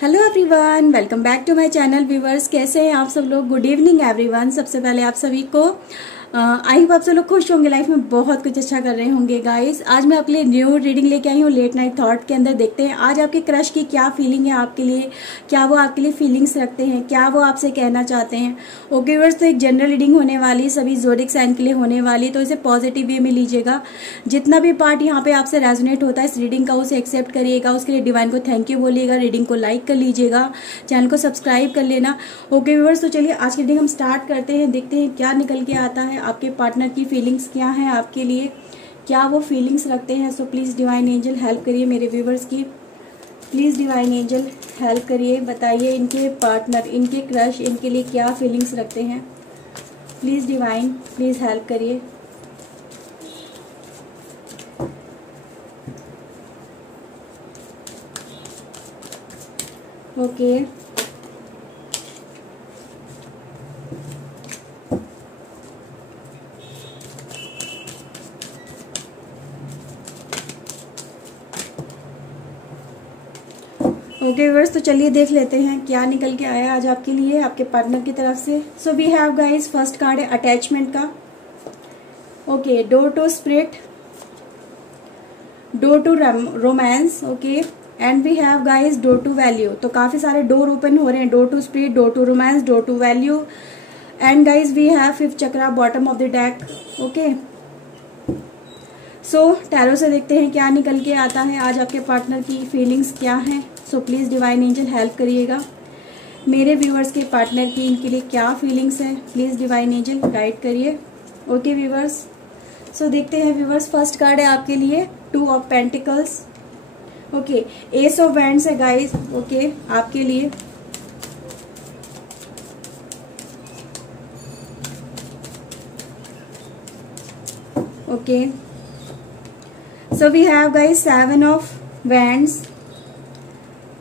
Hello everyone, welcome back to my channel. Viewers, कैसे हैं आप सब लोग? Good evening everyone. सबसे पहले आप सभी को आई होप आप सब लोग खुश होंगे, लाइफ में बहुत कुछ अच्छा कर रहे होंगे। गाइस, आज मैं आपके लिए न्यू रीडिंग लेके आई हूँ लेट नाइट थॉट के अंदर। देखते हैं आज आपके क्रश की क्या फीलिंग है आपके लिए, क्या वो आपके लिए फीलिंग्स रखते हैं, क्या वो आपसे कहना चाहते हैं। ओके व्यूवर्स, तो एक जनरल रीडिंग होने वाली, सभी ज़ोडिक साइन के लिए होने वाली, तो इसे पॉजिटिव वे में लीजिएगा। जितना भी पार्ट यहाँ पे आपसे रेजोनेट होता है इस रीडिंग का, उसे एक्सेप्ट करिएगा। उसके लिए डिवाइन को थैंक यू बोलिएगा, रीडिंग को लाइक कर लीजिएगा, चैनल को सब्सक्राइब कर लेना। ओके व्यूवर्स, तो चलिए आज की रीडिंग हम स्टार्ट करते हैं। देखते हैं क्या निकल के आता है, आपके पार्टनर की फीलिंग्स क्या है आपके लिए, क्या वो फीलिंग्स रखते हैं। So please divine angel help करिए मेरे व्यूवर्स की। प्लीज़ डिवाइन एंजल हेल्प करिए, बताइए इनके पार्टनर, इनके क्रश इनके लिए क्या फीलिंग्स रखते हैं। प्लीज़ डिवाइन, प्लीज़ हेल्प करिए। ओके ओके व्यूअर्स, तो चलिए देख लेते हैं क्या निकल के आया आज आपके लिए आपके पार्टनर की तरफ से। So we have guys, first card है अटैचमेंट का। Okay, door to spirit, door to romance. Okay, and we have guys door to value. तो काफी सारे डोर ओपन हो रहे हैं, door to spirit, door to romance, door to value. And guys we have fifth chakra bottom of the deck. Okay, so tarot से देखते हैं क्या निकल के आता है आज आपके पार्टनर की फीलिंग्स क्या हैं। So please divine angel help करिएगा मेरे व्यूवर्स के पार्टनर की, इनके लिए क्या फीलिंग्स हैं। प्लीज़ डिवाइन एंजल गाइड करिए। ओके व्यूवर्स, सो देखते हैं व्यूवर्स, फर्स्ट कार्ड है आपके लिए two of pentacles. Okay, S of wands है गाइस। ओके, आपके लिए okay, so we have guys 7 of wands,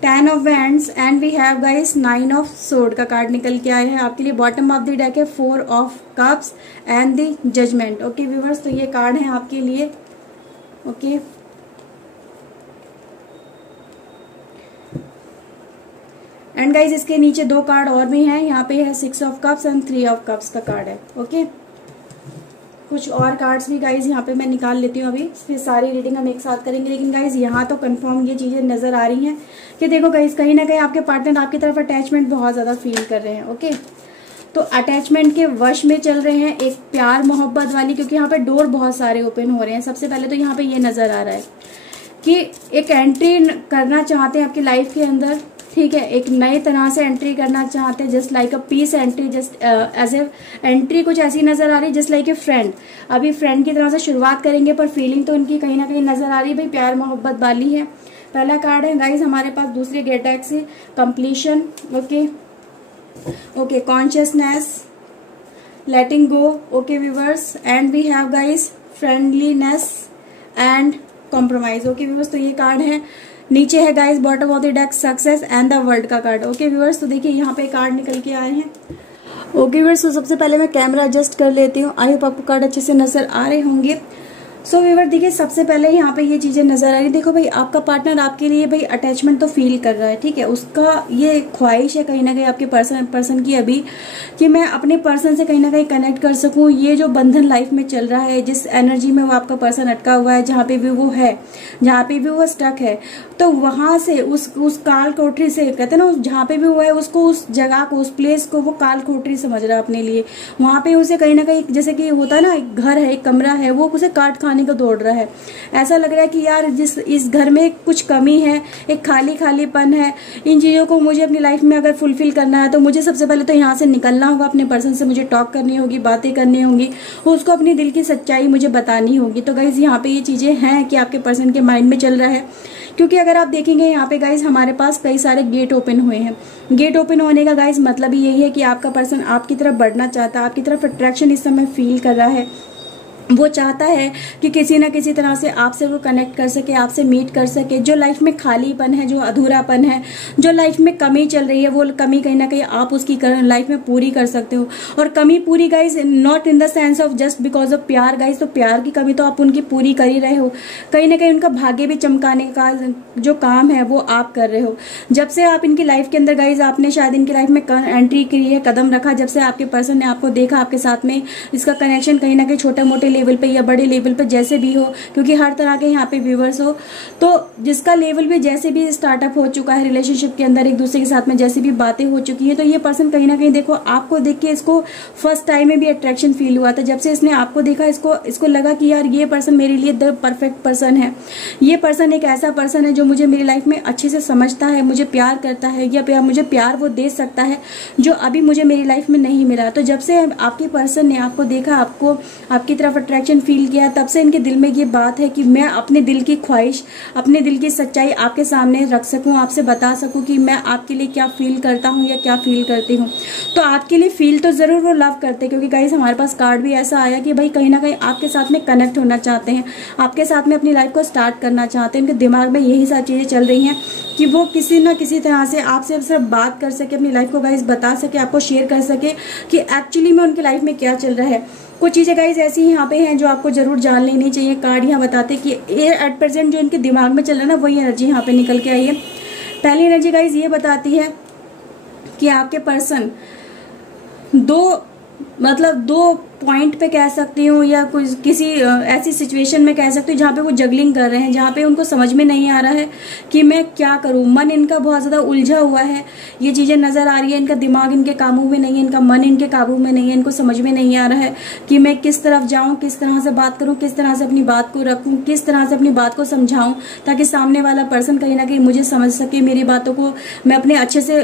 10 of wands and we have guys 9 of sword का कार्ड निकल के आए हैं आपके लिए। बॉटम ऑफ द डेक है 4 of cups and the judgment। Okay viewers, तो ये कार्ड है आपके लिए। ओके, एंड गाइज इसके नीचे दो कार्ड और भी हैं, यहाँ पे है 6 of cups and 3 of cups का कार्ड है। ओके, कुछ और कार्ड्स भी गाइज यहाँ पे मैं निकाल लेती हूँ अभी, फिर सारी रीडिंग हम एक साथ करेंगे। लेकिन गाइज यहाँ तो कंफर्म ये चीज़ें नज़र आ रही हैं कि देखो गाइज, कहीं ना कहीं आपके पार्टनर आपकी तरफ अटैचमेंट बहुत ज़्यादा फील कर रहे हैं। ओके, तो अटैचमेंट के वश में चल रहे हैं, एक प्यार मोहब्बत वाली, क्योंकि यहाँ पे डोर बहुत सारे ओपन हो रहे हैं। सबसे पहले तो यहाँ पे ये नज़र आ रहा है कि एक एंट्री करना चाहते हैं आपकी लाइफ के अंदर। ठीक है, एक नए तरह से एंट्री करना चाहते हैं, just like a peace entry, just as a entry कुछ ऐसी नजर आ रही है, जस्ट लाइक ए फ्रेंड। अभी फ्रेंड की तरह से शुरुआत करेंगे, पर फीलिंग तो उनकी कहीं ना कहीं नजर आ रही है, भाई प्यार मोहब्बत वाली है। पहला कार्ड है गाइज हमारे पास दूसरे गेट डेक से completion. Okay okay, consciousness, letting go. Okay viewers, and we have guys friendliness and compromise. Okay viewers, तो ये कार्ड है। नीचे है guys bottom of the deck success and the world का कार्ड। ओके व्यूअर्स, तो देखिए यहाँ पे कार्ड निकल के आए हैं। ओके व्यूअर्स, तो सबसे पहले मैं कैमरा एडजस्ट कर लेती हूँ, आई होप आपको कार्ड अच्छे से नजर आ रहे होंगे। सो व्यूअर देखिए, सबसे पहले यहाँ पे ये चीजें नजर आ रही। देखो भाई, आपका पार्टनर आपके लिए भाई अटैचमेंट तो फील कर रहा है। ठीक है, उसका ये ख्वाहिश है कहीं ना कहीं आपके पर्सन की अभी, कि मैं अपने पर्सन से कहीं ना कहीं कनेक्ट कर सकूं। ये जो बंधन लाइफ में चल रहा है, जिस एनर्जी में वो आपका पर्सन अटका हुआ है, जहाँ पे भी वो है, जहाँ पे भी वो स्टक है, तो वहां से उस काल कोठरी से, कहते हैं ना, जहाँ पे भी वो है उसको, उस जगह को, उस प्लेस को वो काल कोठरी समझ रहा है अपने लिए। वहां पे उसे कहीं ना कहीं, जैसे कि होता है ना, एक घर है, एक कमरा है, वो उसे काट खाने को दौड़ रहा है। ऐसा लग रहा है कि यार इस घर में कुछ कमी है, एक खालीपन है। इन चीजों को मुझे अपनी लाइफ में अगर फुलफिल करना है, तो मुझे सबसे पहले तो यहाँ से निकलना होगा। अपने पर्सन से मुझे टॉक करनी होगी, बातें करनी होंगी, उसको अपनी दिल की सच्चाई मुझे बतानी होगी। तो गाइज यहाँ पे ये चीजें हैं कि आपके पर्सन के माइंड में चल रहा है। क्योंकि अगर आप देखेंगे यहाँ पे गाइज हमारे पास कई सारे गेट ओपन हुए हैं। गेट ओपन होने का गाइज मतलब ही यही है कि आपका पर्सन आपकी तरफ बढ़ना चाहता है, आपकी तरफ अट्रैक्शन इस समय फील कर रहा है। वो चाहता है कि किसी ना किसी तरह से आपसे वो कनेक्ट कर सके, आपसे मीट कर सके। जो लाइफ में खालीपन है, जो अधूरापन है, जो लाइफ में कमी चल रही है, वो कमी कहीं ना कहीं आप उसकी लाइफ में पूरी कर सकते हो। और कमी पूरी guys not in the sense of just because of प्यार गाइज, तो प्यार की कमी तो आप उनकी पूरी कर ही रहे हो। कहीं ना कहीं उनका भाग्य भी चमकाने का जो काम है वो आप कर रहे हो। जब से आप इनकी लाइफ के अंदर गाइज, आपने शायद इनकी लाइफ में एंट्री की है, कदम रखा, जब से आपके पर्सन ने आपको देखा, आपके साथ में इसका कनेक्शन कहीं ना कहीं छोटे मोटे लेवल पे या बड़े लेवल पे जैसे भी हो, क्योंकि हर तरह के यहाँ पे व्यूवर्स हो, तो जिसका लेवल भी जैसे भी स्टार्टअप हो चुका है रिलेशनशिप के अंदर, एक दूसरे के साथ में जैसी भी बातें हो चुकी है, तो ये पर्सन कहीं ना कहीं देखो आपको देख के इसको फर्स्ट टाइम में भी अट्रैक्शन फील हुआ था। जब से इसने आपको देखा, इसको लगा कि यार ये पर्सन मेरे लिए द परफेक्ट पर्सन है। ये पर्सन एक ऐसा पर्सन है जो मुझे मेरी लाइफ में अच्छे से समझता है, मुझे प्यार करता है, या मुझे प्यार वो दे सकता है जो अभी मुझे मेरी लाइफ में नहीं मिला। तो जब से आपके पर्सन ने आपको देखा, आपको आपकी तरफ अट्रैक्शन फील किया, तब से इनके दिल में ये बात है कि मैं अपने दिल की ख्वाहिश, अपने दिल की सच्चाई आपके सामने रख सकूं, आपसे बता सकूं कि मैं आपके लिए क्या फील करता हूं या क्या फील करती हूं। तो आपके लिए फील तो जरूर वो लव करते, क्योंकि गाइस हमारे पास कार्ड भी ऐसा आया कि भाई कहीं ना कहीं आपके साथ में कनेक्ट होना चाहते हैं, आपके साथ में अपनी लाइफ को स्टार्ट करना चाहते हैं। उनके दिमाग में यही सारी चीजें चल रही हैं कि वो किसी ना किसी तरह से आपसे सिर्फ बात कर सके, अपनी लाइफ को गाइस बता सके, आपको शेयर कर सके कि एक्चुअली में उनकी लाइफ में क्या चल रहा है। कुछ चीजें गाइस ऐसी यहाँ पे हैं जो आपको जरूर जान लेनी चाहिए। कार्ड यहाँ बताते कि ये एट प्रेजेंट जो इनके दिमाग में चल रहा है ना, वही एनर्जी यहाँ पे निकल के आई है। पहली एनर्जी गाइस ये बताती है कि आपके पर्सन दो पॉइंट पे कह सकती हूँ, या कुछ किसी ऐसी सिचुएशन में कह सकती हूँ जहाँ पे वो जगलिंग कर रहे हैं, जहाँ पे उनको समझ में नहीं आ रहा है कि मैं क्या करूँ। मन इनका बहुत ज्यादा उलझा हुआ है, ये चीजें नजर आ रही है। इनका दिमाग इनके काबू में नहीं है, इनका मन इनके काबू में नहीं है। इनको समझ में नहीं आ रहा है कि मैं किस तरफ जाऊँ, किस तरह से बात करूँ, किस तरह से अपनी बात को रखूँ, किस तरह से अपनी बात को समझाऊं, ताकि सामने वाला पर्सन कहीं ना कहीं मुझे समझ सके, मेरी बातों को मैं अपने अच्छे से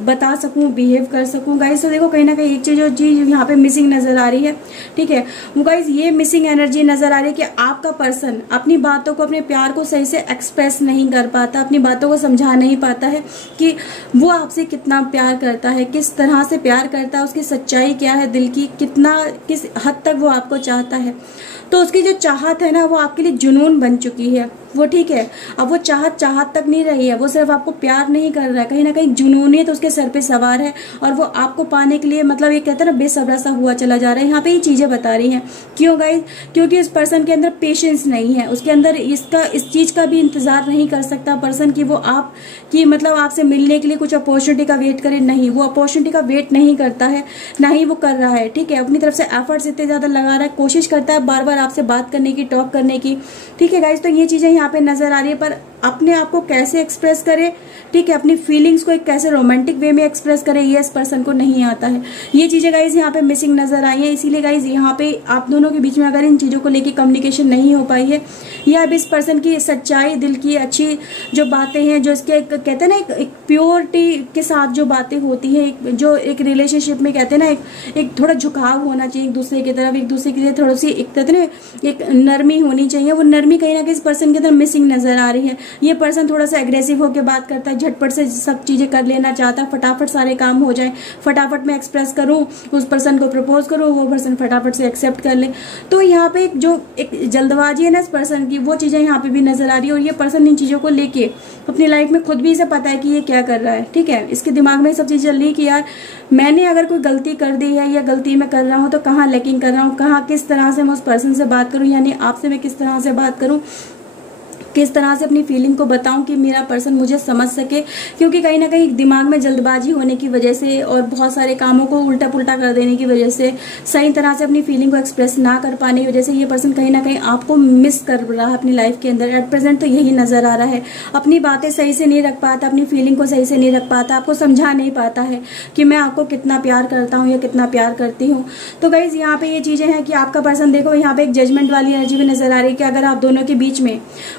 बता सकूं, बिहेव कर सकूं। गाइस तो देखो कहीं ना कहीं एक चीज यहाँ पे मिसिंग नजर आ रही है, ठीक है। वो गाइस ये मिसिंग एनर्जी नजर आ रही है कि आपका पर्सन अपनी बातों को, अपने प्यार को सही से एक्सप्रेस नहीं कर पाता, अपनी बातों को समझा नहीं पाता है कि वो आपसे कितना प्यार करता है, किस तरह से प्यार करता है, उसकी सच्चाई क्या है दिल की, किस हद तक वो आपको चाहता है। तो उसकी जो चाहत है ना, वो आपके लिए जुनून बन चुकी है, वो ठीक है। अब वो चाहत तक नहीं रही है, वो सिर्फ आपको प्यार नहीं कर रहा है, कहीं ना कहीं जुनूनियत उसके सर पे सवार है, और वो आपको पाने के लिए मतलब ये कहते हैं ना बेसब्रा सा हुआ चला जा रहा है। यहाँ पे ये चीजें बता रही हैं। क्यों गाइस? क्योंकि इस पर्सन के अंदर पेशेंस नहीं है, उसके अंदर इस चीज का भी इंतजार नहीं कर सकता पर्सन की वो मतलब आपसे मिलने के लिए कुछ अपॉर्चुनिटी का वेट करे। नहीं, वो अपॉर्चुनिटी का वेट नहीं करता है, ना ही वो कर रहा है, ठीक है। अपनी तरफ से एफर्ट्स इतने ज्यादा लगा रहा है, कोशिश करता है बार बार आपसे बात करने की, टॉक करने की, ठीक है गाइस। तो ये चीजें यहाँ पे नजर आ रही है, पर अपने आप को कैसे एक्सप्रेस करे, ठीक है, अपनी फीलिंग्स को एक कैसे रोमांटिक वे में एक्सप्रेस करे, ये इस पर्सन को नहीं आता है। ये चीजें गाइज यहाँ पे मिसिंग नजर आई है। इसीलिए गाइज यहाँ पे आप दोनों के बीच में अगर इन चीजों को लेके कम्युनिकेशन नहीं हो पाई है, या अब इस पर्सन की सच्चाई, दिल की अच्छी जो बातें हैं, जो इसके कहते हैं ना एक प्योरिटी के साथ जो बातें होती है, जो एक रिलेशनशिप में कहते हैं ना एक थोड़ा झुकाव होना चाहिए एक दूसरे की तरफ, एक दूसरे के लिए थोड़ी सी एक कहते हैं एक नरमी होनी चाहिए, वो नरमी कहीं ना कहीं इस पर्सन के अंदर मिसिंग नजर आ रही है। ये पर्सन थोड़ा सा एग्रेसिव होकर बात करता है, झटपट से सब चीजें कर लेना चाहता है, फटाफट सारे काम हो जाए, फटाफट मैं एक्सप्रेस करूं, उस पर्सन को प्रपोज करूं, वो पर्सन फटाफट से एक्सेप्ट कर ले। तो यहाँ पे एक जल्दबाजी है ना इस पर्सन की, वो चीजें यहाँ पे भी नजर आ रही है। और ये पर्सन इन चीजों को लेके अपनी लाइफ में खुद भी इसे पता है कि ये क्या कर रहा है, ठीक है। इसके दिमाग में सब चीज चल रही है कि यार मैंने अगर कोई गलती कर दी है, या गलती मैं कर रहा हूँ तो कहाँ लैकिंग कर रहा हूँ, कहाँ किस तरह से मैं उस पर्सन से बात करूँ, यानी आपसे मैं किस तरह से बात करूँ, किस तरह से अपनी फीलिंग को बताऊं कि मेरा पर्सन मुझे समझ सके। क्योंकि कहीं ना कहीं दिमाग में जल्दबाजी होने की वजह से और बहुत सारे कामों को उल्टा पुल्टा कर देने की वजह से, सही तरह से अपनी फीलिंग को एक्सप्रेस ना कर पाने की वजह से ये पर्सन कहीं ना कहीं आपको मिस कर रहा है अपनी लाइफ के अंदर। एट प्रेजेंट तो यही नजर आ रहा है, अपनी बातें सही से नहीं रख पाता, अपनी फीलिंग को सही से नहीं रख पाता, आपको समझा नहीं पाता है कि मैं आपको कितना प्यार करता हूँ या कितना प्यार करती हूँ। तो गाइज यहाँ पे ये चीजें हैं कि आपका पर्सन देखो यहाँ पे एक जजमेंट वाली एनर्जी भी नजर आ रही है कि अगर आप दोनों के बीच में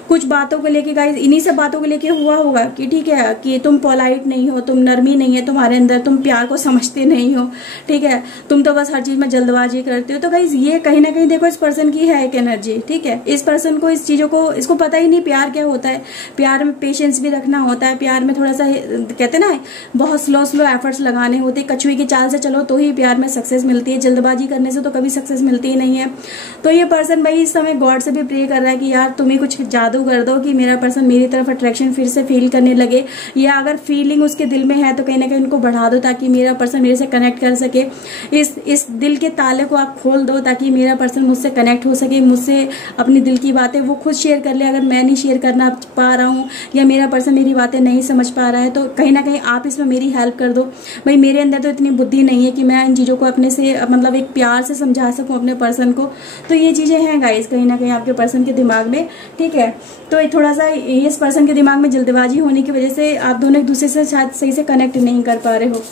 कुछ बातों को लेके गाइस, इन्हीं सब बातों को लेके हुआ होगा कि ठीक है कि तुम पोलाइट नहीं हो, तुम नरमी नहीं है तुम्हारे अंदर, तुम प्यार को समझते नहीं हो, ठीक है, तुम तो बस हर चीज में जल्दबाजी करते हो। तो गाइस ये कहीं ना कहीं देखो इस पर्सन की है एक एनर्जी, ठीक है। इस पर्सन को इस चीजों को, इसको पता ही नहीं प्यार क्या होता है। प्यार में पेशेंस भी रखना होता है, प्यार में थोड़ा सा कहते ना बहुत स्लो एफर्ट्स लगाने होते, कछुए की चाल से चलो तो ही प्यार में सक्सेस मिलती है, जल्दबाजी करने से तो कभी सक्सेस मिलती ही नहीं है। तो ये पर्सन भाई इस समय गॉड से भी प्रे कर रहा है कि यार तुम ही कुछ जादू कर दो कि मेरा पर्सन मेरी तरफ अट्रैक्शन फिर से फील करने लगे, या अगर फीलिंग उसके दिल में है तो कहीं ना कहीं उनको बढ़ा दो ताकि मेरा पर्सन मेरे से कनेक्ट कर सके। इस दिल के ताले को आप खोल दो ताकि मेरा पर्सन मुझसे कनेक्ट हो सके, मुझसे अपनी दिल की बातें वो खुद शेयर कर ले। अगर मैं नहीं शेयर करना पा रहा हूँ या मेरा पर्सन मेरी बातें नहीं समझ पा रहा है तो कहीं ना कहीं आप इसमें मेरी हेल्प कर दो। भाई मेरे अंदर तो इतनी बुद्धि नहीं है कि मैं इन चीज़ों को अपने से मतलब एक प्यार से समझा सकूं अपने पर्सन को। तो ये चीज़ें हैं गाइस कहीं ना कहीं आपके पर्सन के दिमाग में, ठीक है। तो थोड़ा सा इस पर्सन के दिमाग में जल्दबाजी होने की वजह से आप दोनों एक दूसरे से शायद सही से कनेक्ट नहीं कर पा रहे हो।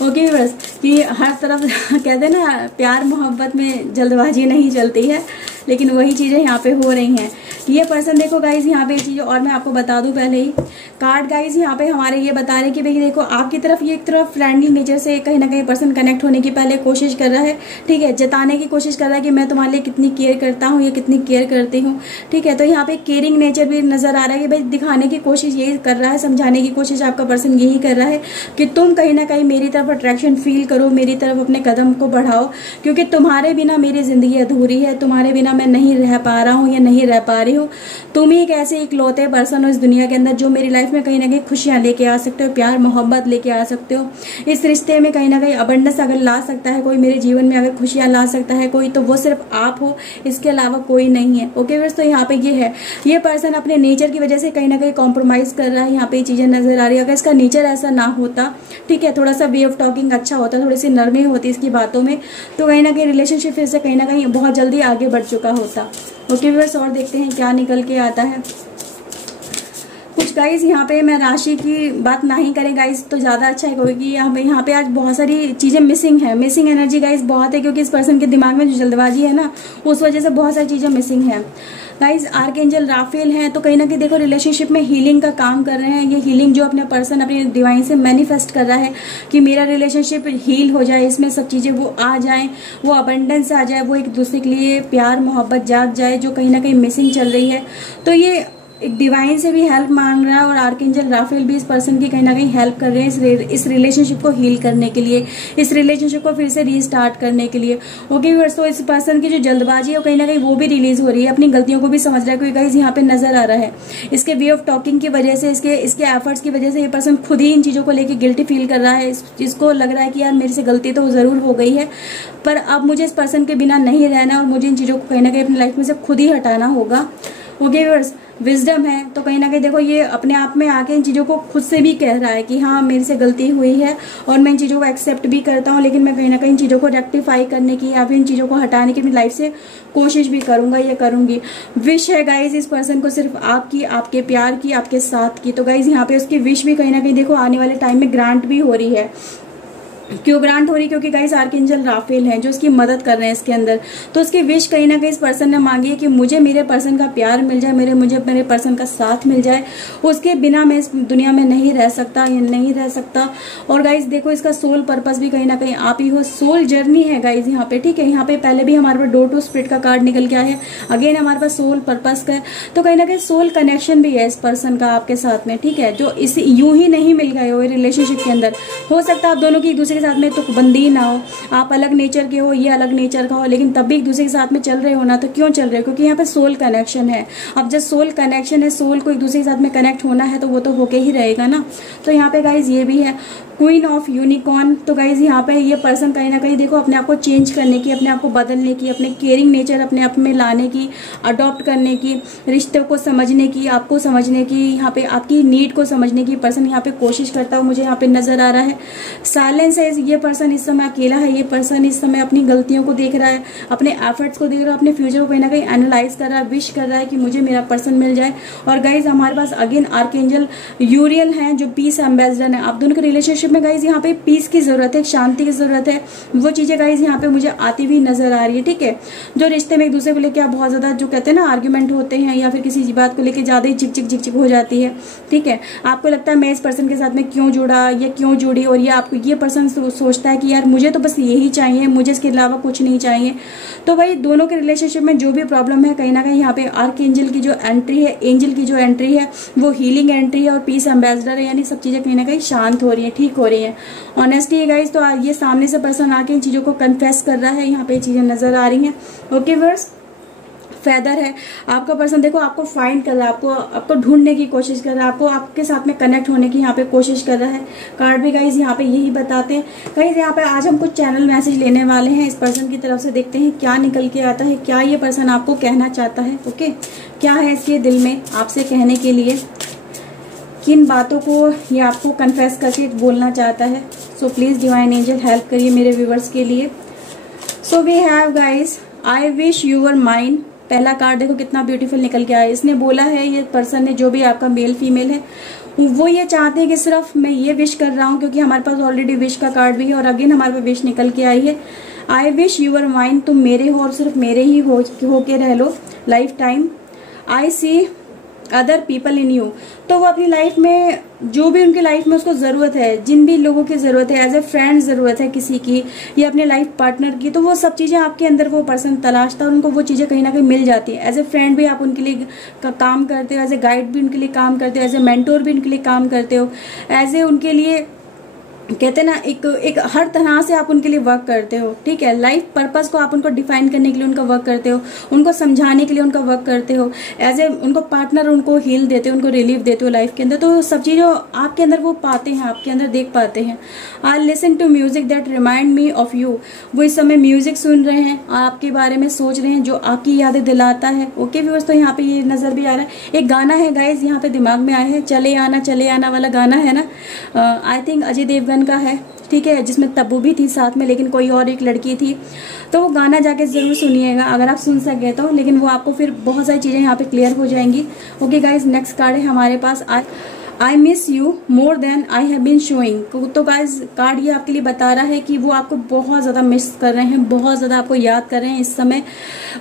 ओके बस कि हर तरफ कहते हैं ना प्यार मोहब्बत में जल्दबाजी नहीं चलती है, लेकिन वही चीज़ें यहाँ पे हो रही हैं। ये पर्सन देखो गाइज यहाँ पे एक चीज़ और मैं आपको बता दूं पहले ही, कार्ड गाइज यहाँ पे हमारे ये बता रहे कि भाई देखो आपकी तरफ ये एक तरफ फ्रेंडली नेचर से कहीं ना कहीं पर्सन कनेक्ट होने की पहले कोशिश कर रहा है, ठीक है, जताने की कोशिश कर रहा है कि मैं तुम्हारे लिए कितनी केयर करता हूँ या कितनी केयर करती हूँ, ठीक है। तो यहाँ पे केयरिंग नेचर भी नजर आ रहा है कि भाई दिखाने की कोशिश यही कर रहा है, समझाने की कोशिश आपका पर्सन यही कर रहा है कि तुम कहीं ना कहीं मेरी तरफ अट्रैक्शन फील करो, मेरी तरफ अपने कदम को बढ़ाओ, क्योंकि तुम्हारे बिना मेरी जिंदगी अधूरी है, तुम्हारे बिना मैं नहीं रह पा रहा हूँ या नहीं रह पा रही हूँ। तुम ही एक ऐसे इकलौते पर्सन हो इस दुनिया के अंदर जो मेरी लाइफ में कहीं ना कहीं खुशियां लेके आ सकते हो, प्यार मोहब्बत लेके आ सकते हो। इस रिश्ते में कहीं ना कहीं अबंडेंस अगर ला सकता है कोई, मेरे जीवन में अगर खुशियां ला सकता है कोई, तो वो सिर्फ आप हो, इसके अलावा कोई नहीं है। ओके बस तो यहाँ पे ये है, ये पर्सन अपने नेचर की वजह से कहीं ना कहीं कॉम्प्रोमाइज कर रहा है। यहाँ पे ये चीजें नजर आ रही है। अगर इसका नेचर ऐसा ना होता, ठीक है, थोड़ा सा वे ऑफ टॉकिंग अच्छा होता, थोड़ी सी नरमी होती इसकी बातों में, तो कहीं ना कहीं रिलेशनशिप फिर से कहीं ना कहीं बहुत जल्दी आगे बढ़ चुका होता। ओके व्यूअर्स और देखते हैं क्या निकल के आता है। कुछ गाइज यहाँ पे मैं राशि की बात नहीं करें गाइज तो ज्यादा अच्छा है, क्योंकि यहाँ पे आज बहुत सारी चीजें मिसिंग है, मिसिंग एनर्जी गाइज बहुत है, क्योंकि इस पर्सन के दिमाग में जो जल्दबाजी है ना उस वजह से बहुत सारी चीजें मिसिंग है। गाइज आर्कएंजल राफेल हैं, तो कहीं ना कहीं देखो रिलेशनशिप में हीलिंग का काम कर रहे हैं। ये हीलिंग जो अपने पर्सन अपनी डिवाइन से मैनिफेस्ट कर रहा है कि मेरा रिलेशनशिप हील हो जाए, इसमें सब चीजें वो आ जाए, वो अबंडेंस आ जाए, वो एक दूसरे के लिए प्यार मोहब्बत जाग जाए जो कहीं ना कहीं मिसिंग चल रही है। तो ये एक डिवाइन से भी हेल्प मांग रहा है और आर्कएंजल राफेल भी इस पर्सन की कहीं ना कहीं हेल्प कर रहे हैं इस रिलेशनशिप को हील करने के लिए, इस रिलेशनशिप को फिर से रीस्टार्ट करने के लिए। ओके व्यूअर्स तो इस पर्सन की जो जल्दबाजी है कहीं ना कहीं वो भी रिलीज हो रही है, अपनी गलतियों को भी समझ रहा है, क्योंकि गाइस यहाँ पे नजर आ रहा है इसके वे ऑफ टॉकिंग की वजह से, इसके एफर्ट्स की वजह से ये पर्सन खुद ही इन चीजों को लेकर गिल्टी फील कर रहा है। इसको लग रहा है कि यार मेरे से गलती तो जरूर हो गई है, पर अब मुझे इस पर्सन के बिना नहीं रहना और मुझे इन चीजों को कहीं ना कहीं अपनी लाइफ में से खुद ही हटाना होगा। ओके व्यूअर्स विजडम है, तो कहीं ना कहीं देखो ये अपने आप में आके इन चीज़ों को खुद से भी कह रहा है कि हाँ मेरे से गलती हुई है और मैं इन चीज़ों को एक्सेप्ट भी करता हूँ, लेकिन मैं कहीं ना कहीं इन चीज़ों को रेक्टिफाई करने की या फिर इन चीज़ों को हटाने की अपनी लाइफ से कोशिश भी करूंगा या करूंगी। विश है गाइज इस पर्सन को सिर्फ आपकी, आपके प्यार की, आपके साथ की। तो गाइज यहाँ पे उसकी विश भी कहीं ना कहीं देखो आने वाले टाइम में ग्रांट भी हो रही है। क्यों ग्रांट हो रही? क्योंकि गाइस आर्कएंजल राफेल हैं जो उसकी मदद कर रहे हैं इसके अंदर। तो उसकी विश कहीं ना कहीं इस पर्सन ने मांगी है कि मुझे मेरे पर्सन का प्यार मिल जाए, मुझे मेरे पर्सन का साथ मिल जाए, उसके बिना मैं इस दुनिया में नहीं रह सकता, नहीं रह सकता। और गाइस देखो इसका सोल पर्पस भी कहीं ना कहीं आप ही हो, सोल जर्नी है गाइस यहाँ पे, ठीक है। यहाँ पे पहले भी हमारे पास डोर टू स्पिरिट का कार्ड निकल के आया है, अगेन हमारे पास सोल पर्पस का है। तो कहीं ना कहीं सोल कनेक्शन भी है इस पर्सन का आपके साथ में, ठीक है, जो इस यूं ही नहीं मिल गए हो रिलेशनशिप के अंदर। हो सकता है आप दोनों की एक दूसरे के साथ में तुकबंदी ना हो, आप अलग नेचर के हो, ये अलग नेचर का हो, लेकिन तब भी एक दूसरे के साथ में चल रहे हो ना। तो क्यों चल रहे हो? क्योंकि यहाँ पे सोल कनेक्शन है। अब जब सोल कनेक्शन है, सोल को एक दूसरे के साथ में कनेक्ट होना है तो वो तो होके ही रहेगा ना। तो यहाँ पे गाइज ये भी है क्वीन ऑफ यूनिकॉर्न। तो गाइज यहाँ पे ये पर्सन कहीं ना कहीं देखो अपने आप को चेंज करने की, अपने आप को बदलने की, अपने केयरिंग नेचर अपने आप में लाने की, अडॉप्ट करने की, रिश्तों को समझने की, आपको समझने की, यहाँ पे आपकी नीड को समझने की पर्सन यहाँ पे कोशिश करता हुआ मुझे यहाँ पे नजर आ रहा है। साइलेंस है, ये पर्सन इस समय अकेला है, ये पर्सन इस समय अपनी गलतियों को देख रहा है, अपने एफर्ट्स को देख रहा है, अपने फ्यूचर को कहीं ना कहीं एनालाइज कर रहा है, विश कर रहा है कि मुझे मेरा पर्सन मिल जाए। और गाइज हमारे पास अगेन आर्कएंजल यूरियल है जो पीस एम्बेसडर है। आप दोनों के रिलेशनशिप रिलेशनशिप में गाइज यहाँ पे पीस की जरूरत है, शांति की जरूरत है, वो चीजें गाइज यहाँ पे मुझे आती हुई नजर आ रही है। ठीक है, जो रिश्ते में एक दूसरे को लेकर बहुत ज्यादा जो कहते हैं ना आर्ग्यूमेंट होते हैं या फिर किसी बात को लेकर ज्यादा ही चिक हो जाती है। ठीक है, आपको लगता है मैं इस पर्सन के साथ में क्यों जुड़ा या क्यों जुड़ी, और ये आपको ये पर्सन सोचता है कि यार मुझे तो बस यही चाहिए, मुझे इसके अलावा कुछ नहीं चाहिए। तो भाई दोनों के रिलेशनशिप में जो भी प्रॉब्लम है कहीं ना कहीं यहाँ पे आर्क एंजल की जो एंट्री है, एंजल की जो एंट्री है वो हीलिंग एंट्री है और पीस एम्बेसडर है, यानी सब चीजें कहीं ना कहीं शांत हो रही है, ठीक हो रही है। ऑनेस्टली है गाइज, तो ये सामने से पर्सन आके इन चीजों को कन्फेस कर रहा है, यहाँ पे चीजें नजर आ रही हैं। ओके व्यूअर्स, फेदर है आपका पर्सन, देखो आपको फाइंड कर रहा है, आपको ढूंढने की कोशिश कर रहा है, आपको आपके साथ में कनेक्ट होने की यहाँ पे कोशिश कर रहा है। कार्ड भी गाइज यहाँ पे यही बताते हैं। गाइज यहाँ पे आज हम कुछ चैनल मैसेज लेने वाले हैं इस पर्सन की तरफ से, देखते हैं क्या निकल के आता है, क्या ये पर्सन आपको कहना चाहता है। ओके, क्या है इसके दिल में आपसे कहने के लिए, किन बातों को ये आपको कन्फेस करके बोलना चाहता है। So please divine angel help करिए मेरे व्यूवर्स के लिए। So we have guys I wish you were mine. पहला कार्ड देखो कितना ब्यूटीफुल निकल के आया। इसने बोला है, ये पर्सन ने, जो भी आपका मेल फीमेल है, वो ये चाहते हैं कि सिर्फ मैं ये विश कर रहा हूँ, क्योंकि हमारे पास ऑलरेडी विश का कार्ड भी है और अगेन हमारे पास विश निकल के आई है। आई विश यू वर माइन, तुम मेरे हो और सिर्फ मेरे ही हो के रह लो lifetime. I see other people in you, तो वो अपनी लाइफ में जो भी उनकी लाइफ में उसको जरूरत है, जिन भी लोगों की जरूरत है, एज ए फ्रेंड जरूरत है किसी की या अपने लाइफ पार्टनर की, तो वो सब चीजें आपके अंदर वो पर्सन तलाशता है, उनको वो चीजें कहीं ना कहीं मिल जाती है। एज ए फ्रेंड भी आप उनके लिए काम करते हो, एज ए गाइड भी उनके लिए काम करते हो, एज ए मेंटोर भी उनके लिए काम करते हो, एज ए उनके लिए कहते हैं ना एक हर तरह से आप उनके लिए वर्क करते हो। ठीक है, लाइफ पर्पस को आप उनको डिफाइन करने के लिए उनका वर्क करते हो, उनको समझाने के लिए उनका वर्क करते हो, एज ए उनको पार्टनर उनको हील देते हो, उनको रिलीफ देते हो लाइफ के अंदर। तो सब चीजें आपके अंदर वो पाते हैं, आपके अंदर देख पाते हैं। I listen to music that remind me of you, वो इस समय म्यूजिक सुन रहे हैं, आपके बारे में सोच रहे हैं, जो आपकी यादें दिलाता है। ओके व्यूअर्स, तो यहाँ पे ये नजर भी आ रहा है। एक गाना है गाइज यहाँ पे दिमाग में आया है, चले आना वाला गाना है ना, आई थिंक अजय देवगन का है। ठीक है, जिसमें तब्बू भी थी साथ में, लेकिन कोई और एक लड़की थी। तो वो गाना जाके जरूर सुनिएगा अगर आप सुन सके तो, लेकिन वो आपको फिर बहुत सारी चीजें यहाँ पे क्लियर हो जाएंगी। ओके गाइज, नेक्स्ट कार्ड है हमारे पास I miss you more than I have been showing. तो गाइज कार्ड ये आपके लिए बता रहा है कि वो आपको बहुत ज्यादा मिस कर रहे हैं, बहुत ज्यादा आपको याद कर रहे हैं इस समय।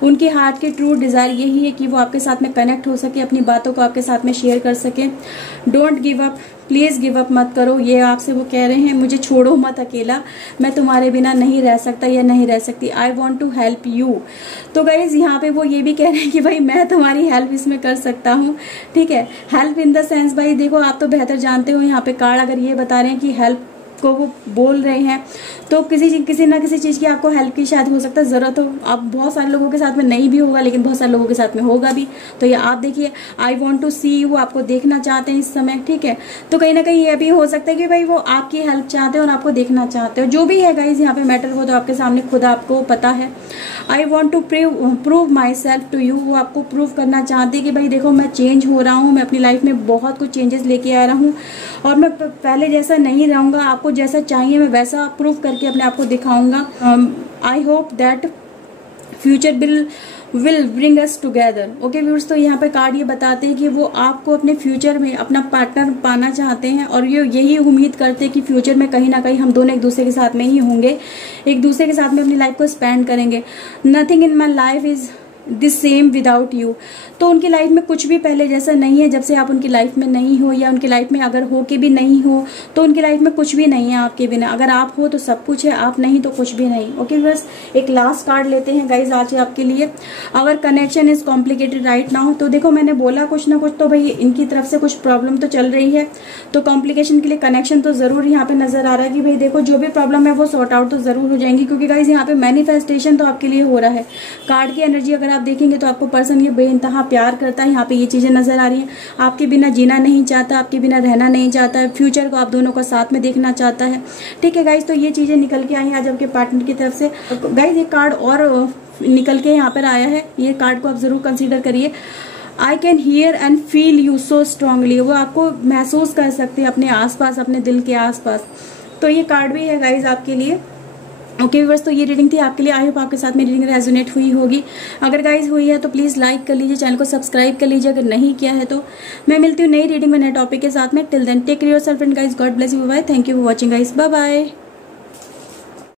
उनके हार्ट की ट्रू डिजायर यही है कि वो आपके साथ में कनेक्ट हो सके, अपनी बातों को आपके साथ में शेयर कर सके। Don't give up, please give up मत करो, ये आपसे वो कह रहे हैं। मुझे छोड़ो मत अकेला, मैं तुम्हारे बिना नहीं रह सकता या नहीं रह सकती। I want to help you. तो गाइज यहाँ पे वो ये भी कह रहे हैं कि भाई मैं तुम्हारी हेल्प इसमें कर सकता हूँ। ठीक है, हेल्प इन द सेंस, भाई देखो आप तो बेहतर जानते हो, यहाँ पे कार्ड अगर ये बता रहे हैं कि हेल्प को वो बोल रहे हैं, तो किसी ना किसी चीज की आपको हेल्प की शायद हो सकता है जरूरत हो। अब बहुत सारे लोगों के साथ में नहीं भी होगा, लेकिन बहुत सारे लोगों के साथ में होगा भी। तो ये आप देखिए, I want to see you, आपको देखना चाहते हैं इस समय। ठीक है, तो कहीं ना कहीं ये भी हो सकता है कि भाई वो आपकी हेल्प चाहते हैं और आपको देखना चाहते हो। जो भी है गाइज यहाँ पे मैटर, वो तो आपके सामने खुद आपको पता है। I want to prove myself to you, वो आपको प्रूव करना चाहते हैं कि भाई देखो मैं चेंज हो रहा हूँ, मैं अपनी लाइफ में बहुत कुछ चेंजेस लेके आ रहा हूँ और मैं पहले जैसा नहीं रहूंगा, आपको जैसा चाहिए मैं वैसा प्रूव करके अपने आप को दिखाऊंगा। I hope that future will bring us together. Okay viewers, तो यहाँ पे कार्ड ये बताते हैं कि वो आपको अपने फ्यूचर में अपना पार्टनर पाना चाहते हैं और ये यही उम्मीद करते हैं कि फ्यूचर में कहीं ना कहीं हम दोनों एक दूसरे के साथ में ही होंगे, एक दूसरे के साथ में अपनी लाइफ को स्पेंड करेंगे। Nothing in my life is this same without you. तो उनकी लाइफ में कुछ भी पहले जैसा नहीं है, जब से आप उनकी लाइफ में नहीं हो, या उनकी लाइफ में अगर हो के भी नहीं हो तो उनकी लाइफ में कुछ भी नहीं है आपके बिना। अगर आप हो तो सब कुछ है, आप नहीं तो कुछ भी नहीं। ओके बस एक लास्ट कार्ड लेते हैं गाइज आज आपके लिए। अगर connection is complicated right now, तो देखो मैंने बोला कुछ ना कुछ तो भाई इनकी तरफ से कुछ प्रॉब्लम तो चल रही है, तो कॉम्प्लिकेशन के लिए कनेक्शन तो जरूर यहाँ पे नजर आ रहा है कि भाई देखो जो भी प्रॉब्लम है वो सॉर्ट आउट तो जरूर हो जाएंगी, क्योंकि गाइज यहाँ पे मैनिफेस्टेशन तो आपके लिए हो रहा है। कार्ड की एनर्जी अगर आप देखेंगे तो आपको पर्सन ये बेइंतहा प्यार करता है, यहाँ पे ये चीजें नजर आ रही हैं। आपके बिना जीना नहीं चाहता, आपके बिना रहना नहीं चाहता है, फ्यूचर को आप दोनों को साथ में देखना चाहता है। ठीक है गाइज, तो ये चीजें निकल के आई हैं आज आपके पार्टनर की तरफ से। गाइज एक कार्ड और निकल के यहाँ पर आया है, ये कार्ड को आप जरूर कंसीडर करिए। I can hear and feel you so strongly, वो आपको महसूस कर सकते हैं अपने आसपास, अपने दिल के आसपास। तो ये कार्ड भी है गाइज आपके लिए। ओके व्यूअर्स, तो ये रीडिंग थी आपके लिए। आई होप आपके साथ मेरी रीडिंग रेजोनेट हुई होगी। अगर गाइज हुई है तो प्लीज़ लाइक कर लीजिए, चैनल को सब्सक्राइब कर लीजिए अगर नहीं किया है तो। मैं मिलती हूँ नई रीडिंग में नए टॉपिक के साथ में। Till then take care yourself and guys, God bless you, bye. Thank you for watching guys, bye bye.